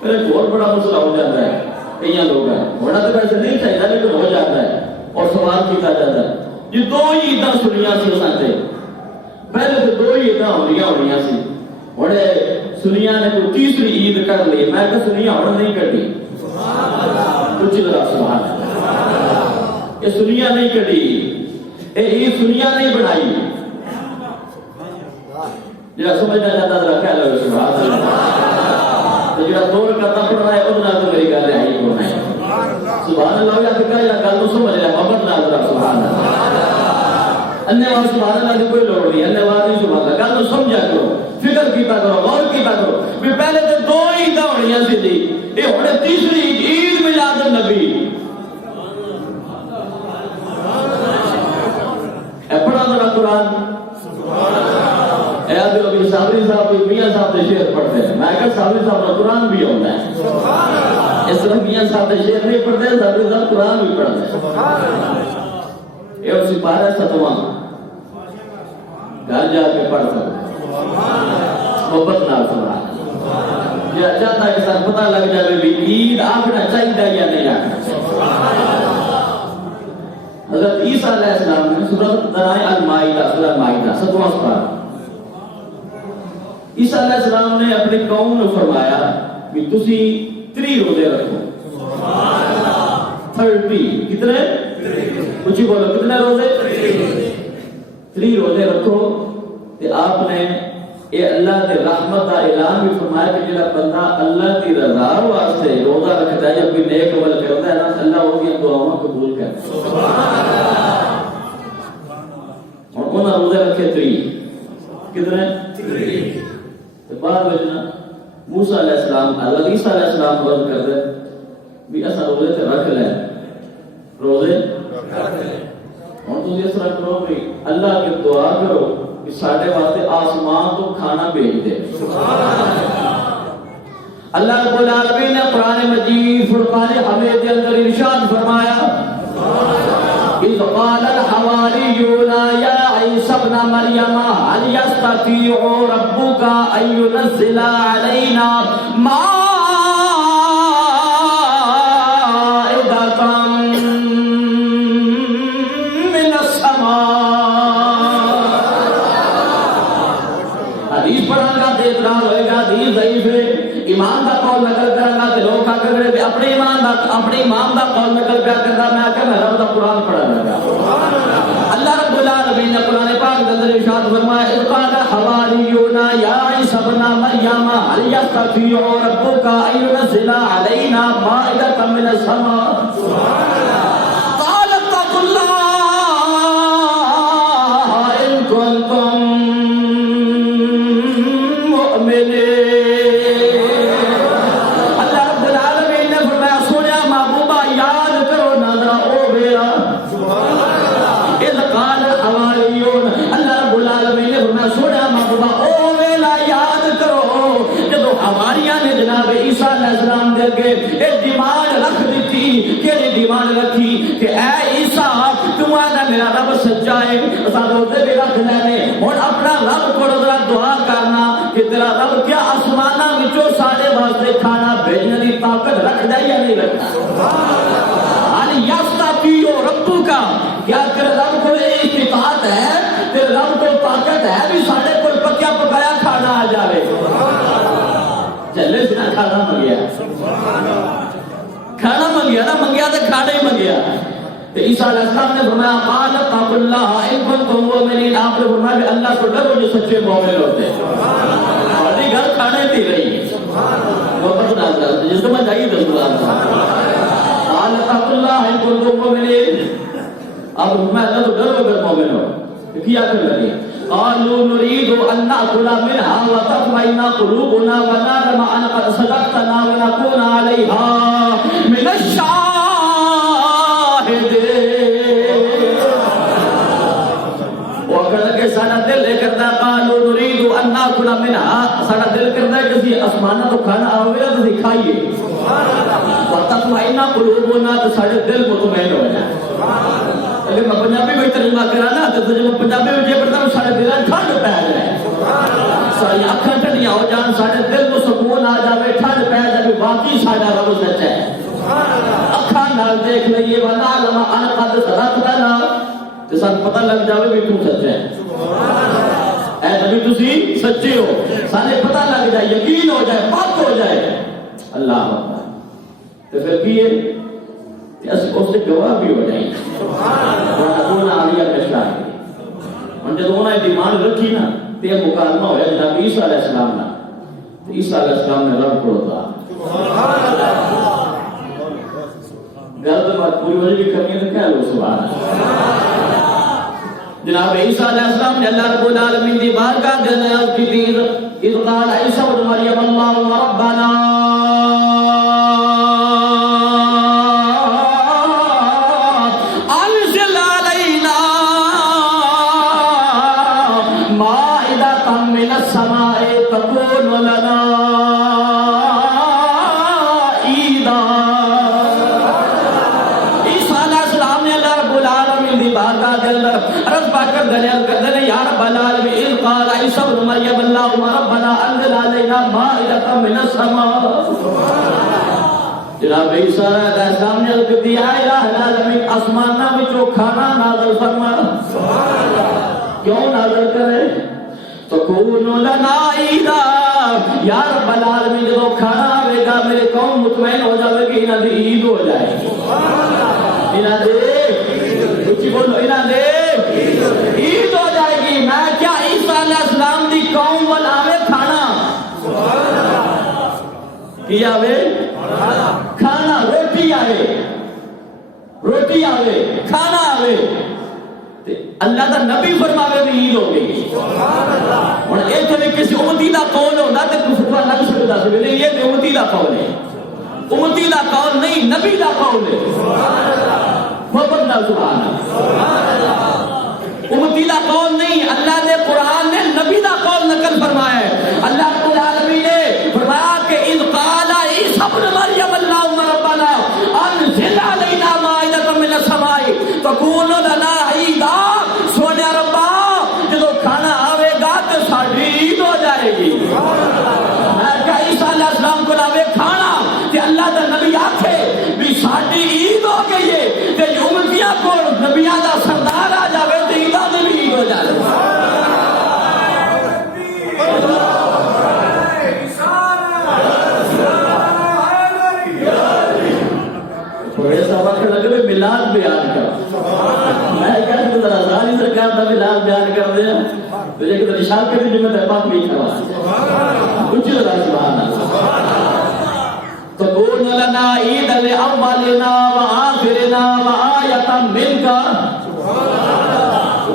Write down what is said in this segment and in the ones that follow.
پھر ایک اور بڑا مسئلہ ہو جاتا ہے کئی لوگ ہیں، ہونا تو ویسے نہیں چاہیے لیکن ہو جاتا ہے اور سوال کیا جاتا ہے جی دو ہی عیداں سنیاں سی ساتے پہلے تو دو ہی عیداں ہونیاں سی بڑے سنیاں نے کوئی تیسری عید کر لی، میں کہ سنیاں ہونا نہیں کٹی کچھ ذرا سبحان اللہ، یہ سنیاں نہیں کٹی، یہ عید سنیاں نہیں بنائی، جڑا سمجھنا چاہتا ذرا کہہ لو سبحان اللہ، جڑا دور کرتا پڑھنا ہے ادنا تو میری گل ہے ہی ہونا ہے سبحان اللہ، یا کہ یا گل تو سمجھ لے محبت نال ذرا سبحان اللہ، اننے واسطے سبحان اللہ کی کوئی لوڑ نہیں، اننے واسطے سبحان اللہ، گل تو سمجھا کرو، فکر کیتا کرو، غور کیتا کرو بھی پہلے تو دو عیداں ہونیاں سی جی، یہ ہونے تیسری عید میلاد النبی، اے پڑھا ذرا قرآن، اے آدھے ابھی صابری صاحب میاں صاحب کے شعر پڑھتے ہیں، میں کہا صابری صاحب کا قرآن بھی ہوتا ہے، اس طرح میاں صاحب کے شعر نہیں پڑھتے ہیں، صابری صاحب قرآن بھی پڑھتے ہیں، یہ اسی پارہ ستواں گھر جا کے پڑھ سکتے محبت نال سبحان اللہ، یہ چاہتا کہ سر پتہ لگ جائے بھی عید آخنا چاہیے یا نہیں آخنا چاہیے۔ حضرت عیسیٰ علیہ السلام نے سورۃ المائدہ سورۃ المائدہ 7واں سپارہ، عیسیٰ علیہ السلام نے اپنی قوم نے فرمایا کہ تسی 3 روزے رکھو، 30 کتنے؟ کچھ بولو کتنے روزے؟ 3 روزے رکھو، کہ آپ نے یہ اللہ کے رحمت کا اعلان بھی فرمایا کہ جڑا بندہ اللہ کی رضا واسطے روزہ رکھتا ہے یا کوئی نیک عمل کرتا ہے نا اللہ وہ کی دعاؤں قبول کرتا ہے سبحان اللہ، اور انہاں روزے رکھے 3 کتنے؟ 3 تو بعد میں موسیٰ علیہ السلام حضرت عیسیٰ علیہ السلام بات کرتے بھی ایسا روزے تے رکھ لیں، روزے رکھ لیں، اور تم اس طرح کرو کہ اللہ کی دعا کرو کہ ساڑھے واسطے آسمان تو کھانا بھیج دے اللہ رب العالمین نے قرآن مجید فرقان حمید کے اندر ارشاد فرمایا اذ قال الحواریون یا عیسی ابن مریم هل یستطیع ربک ان ينزل علینا ایمان دا قول نقل کرنا تے لوگ کا کرے اپنے ایمان دا اپنے امام دا قول نقل کردا میں کہ میں رب دا قرآن پڑھن لگا اللہ رب العالمین نے قرآن پاک کے اندر ارشاد فرمایا اذ قال الحواریون یا عیسی ابن مریم هل یستطیع ربک ان ينزل علینا مائدۃ من السماء سبحان اللہ قال اتقوا اللہ ان کنتم مؤمنین، ڈیمانڈ رکھ دیتی کہ ڈیمانڈ رکھی کہ اے عیسیٰ تمہارا میرا رب سچا ہے اساں روزے بھی رکھ لینے ہن اپنا رب کو ذرا دعا کرنا کہ تیرا رب کیا آسماناں وچوں ساڈے واسطے کھانا بھیجنے دی طاقت رکھدا یا نہیں رکھدا سبحان اللہ، یستطیع ربک کیا تیرے رب کو استطاعت ہے، تیرے رب کو طاقت ہے بھی ساڈے کول پکیا پکایا کھانا آ جاوے چلے سنا کھانا منگیا کھانا منگیا نا منگیا تو کھانا ہی منگیا تو عیسیٰ علیہ السلام نے فرمایا قال اتقوا اللہ ان کنتم مؤمنین، آپ نے فرمایا کہ اللہ کو ڈرو جو سچے مومن ہوتے ہیں، ہماری گھر کھانے تھی رہی ہے محبت نازل جس میں جائیے رسول اللہ قال اتقوا اللہ ان کنتم مؤمنین، آپ نے فرمایا اللہ کو ڈرو اگر مومن ہو کیا کر لگے قالوا نريد ان ناكل منها وتطمئن قلوبنا ونعلم ان قد صدقتنا ونكون عليها من الشاهدين، وقال کہ سارا دل کرتا قالوا نريد ان ناكل منها، سارا دل کرتا ہے کہ آسمانوں تو کھانا آوے تو کھائیے وتطمئن قلوبنا تو سارے دل مطمئن ہو جائے، لیکن میں پنجابی میں ترجمہ کرانا تو ترجمہ پنجابی میں یہ پڑھتا ہوں سارے دلیں ٹھنڈ پہ جائے، ساری آنکھیں ٹھنڈیاں ہو جان، سارے دل کو سکون آ جائے، ٹھنڈ پہ جائے، واقعی ساڈا رب سچا ہے اکھاں نال دیکھ لئیے ونا لما ان قد صدقنا تے سانوں پتہ لگ جاوے بھی تو سچا ہے اے نبی تسی سچے ہو سارے پتہ لگ جائے یقین ہو جائے پاک ہو جائے اللہ اکبر تے پھر کی ہے تے اس سے گواہ بھی ہو جائیں سبحان عالیہ کشا ہن جب انہاں نے ایمان رکھی نا تے مکالمہ ہویا جناب عیسیٰ علیہ السلام نا تے عیسیٰ علیہ السلام نے رب کو کہا سبحان اللہ گل تو بات پوری ہو جائے کمی تو کہہ لو سبحان اللہ جناب عیسیٰ علیہ السلام نے اللہ رب العالمین دی بارگاہ دے اندر کی تیر اذ قال عیسیٰ ابن مریم اللہم ربنا انزل علینا مائدۃ من السماء تکون لنا عیدا عیسیٰ علیہ السلام نے اللہ رب العالمین دی بارگاہ دے اندر عرض پاک کر دلیل کر دے یا رب العالمین اذ قال عیسیٰ ابن مریم اللہم ربنا انزل علینا مائدۃ من السماء جناب عیسیٰ علیہ السلام نے عرض کیا اے الہ العالمین آسماناں وچوں کھانا نازل فرما کیوں نازل کرے تکون لنا عیدا یا رب العالمین جب کھانا آئے گا میرے قوم مطمئن ہو جائے کہ انہاں دی عید ہو جائے انہاں دے کچھ بولو انہاں دے عید ہو جائے گی میں کیا عیسیٰ علیہ السلام دی قوم وال آوے کھانا کیا آوے کھانا روٹی آوے کھانا آوے اللہ دا نبی فرماوے بھی عید ہو گئی اور ایک طرح کسی امتی دا قول ہونا تو کفر لگ سکتا ہے لیکن یہ کہ امتی دا قول ہے امتی دا قول نہیں نبی دا قول ہے محبت نہ سبحان امتی دا قول نہیں اللہ نے قرآن نے نبی دا قول نقل فرمایا ہے اللہ رب العالمین نے فرمایا کہ اذ قال عیسیٰ ابن مریم اللہم ربنا انزل علینا مائدۃ من السماء تکون لنا عیدا سونے ربا جدو کھانا آوے گا تو ساڑھی عید ہو جائے گی میں کہا عیسیٰ علیہ السلام کو لاوے کھانا کہ اللہ دا نبی آکھے بھی ساڑھی عید ہو گئی ہے کہ امتیاں کو نبیاں دا سردار آ جاوے تو عیدہ میں بھی عید ہو جائے ایسا وقت لگے ملاد بیان کر میں کہتا ہوں ذرا ظاہری سرکار کا ملاد بیان کر دیا مجھے کہ اشار کرنے جو میں پاک نہیں کروا کچھ ذرا سبحان اللہ تکون لنا عید لاولنا وآخرنا وآیۃ منک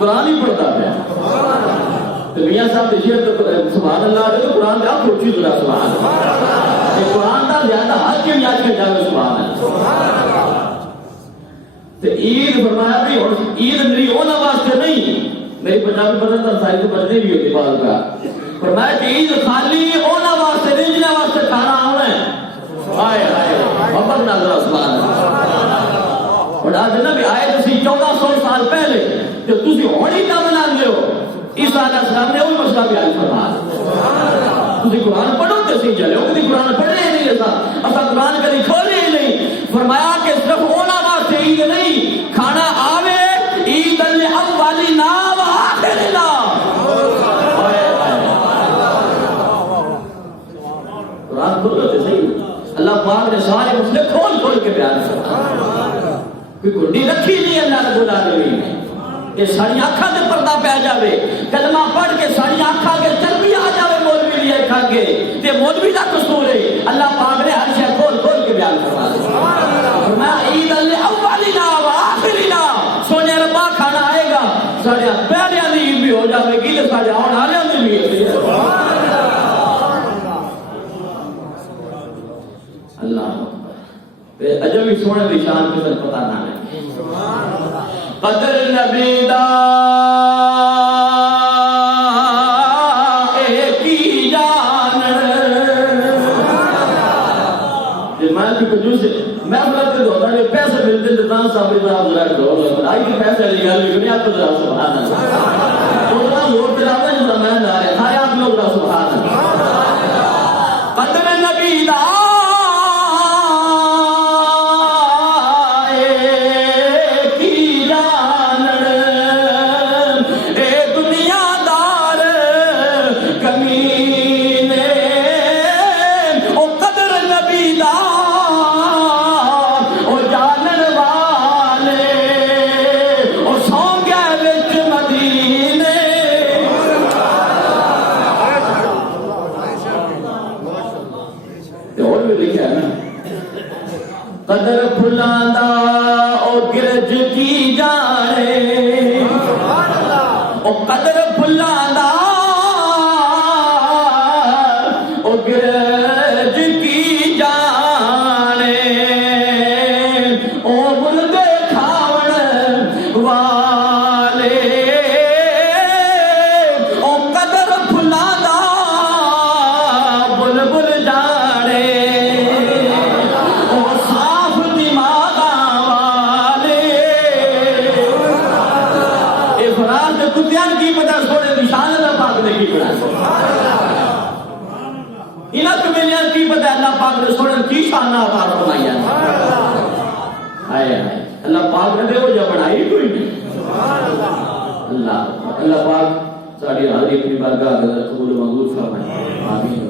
قرآن ہی پڑھتا ہے تو میاں صاحب دیکھیے سبحان اللہ ہے تو قرآن کا کچھ ذرا سبحان اللہ قرآن کا زیادہ حق کے یاد کر جاوے سبحان اللہ تو عید فرمایا بھی اور عید میری اونا واسطے نہیں میری پنجابی بدل تھا ساری تو بدلے بھی ہوتی بات کا فرمایا کہ عید خالی اونا واسطے نہیں جنہ واسطے کھانا آنا ہے آئے محبت ناظرہ سبحان اللہ اور آج نبی آئے تسی 1400 سال پہلے جو تسی ہوڑی کا بنا لے ہو عیسیٰ علیہ السلام نے وہ مسئلہ بھی آئی فرمایا تسی قرآن پڑھو تسی جلے ہو کدی قرآن پڑھنے ہی نہیں ایسا اصلا قرآن کدی کھولے ہی نہیں فرمایا کہ صرف اونا واسطے عید نہیں کھانا آوے عید لاولنا وآخرنا قرآن کھول لیتے صحیح اللہ پاک نے سارے مسئلے کھول کے بیان کرتا کوئی گھڑی رکھی نہیں اللہ رب العالمین نے کہ ساری آنکھاں دے پردہ پہ جاوے کلمہ پڑھ کے ساری آنکھاں کے چربی آ جاوے مولوی لیے کھا کے تے مولوی دا قصور ہے اللہ پاک نے ہر شے کھول کے بیان کرتا ہے میں عید لاولنا وآخرنا سونے ربا کھانا آئے گا ساڑے پہلیاں دی عید بھی ہو جاوے گی تے ساڑے آن والیاں دی بھی اللہ اجب بھی سونے دی شان کسے پتہ نہ ہے قدر نبی دا ایک ہی جان میں بھی کنجوس میں بلد کے دوتا ہے پیسے ملتے تھے تاں صاحب اتنا بلد دور آئی کہ پیسے علی گا لیکن آپ کو ذرا سبحان اللہ اتنا لوگ تلاوے جو میں نہ رہے ہائے آپ لوگ ذرا سبحان اللہ قدر نبی دا اور بھی لکھا ہے نا قدر پھلاندا او گرج کی جانے او قدر پھلاندا او گرج کی جانے او مرد کھاون والے او قدر پھلاندا بلبل جانے او صاف دماغ والے افراد کتیان کی پتہ سوڑے نشان اللہ پاک نے کی پتہ انہاں کمیلیاں کی پتہ اللہ پاک نے سوڑے کی شانہ آباد بنائی ہے آئے آئے اللہ پاک نے دے وہ جب بنائی کوئی نہیں اللہ پاک ساڑھی حاضری اپنی بارگاہ قبول و منظور فرمائے آمین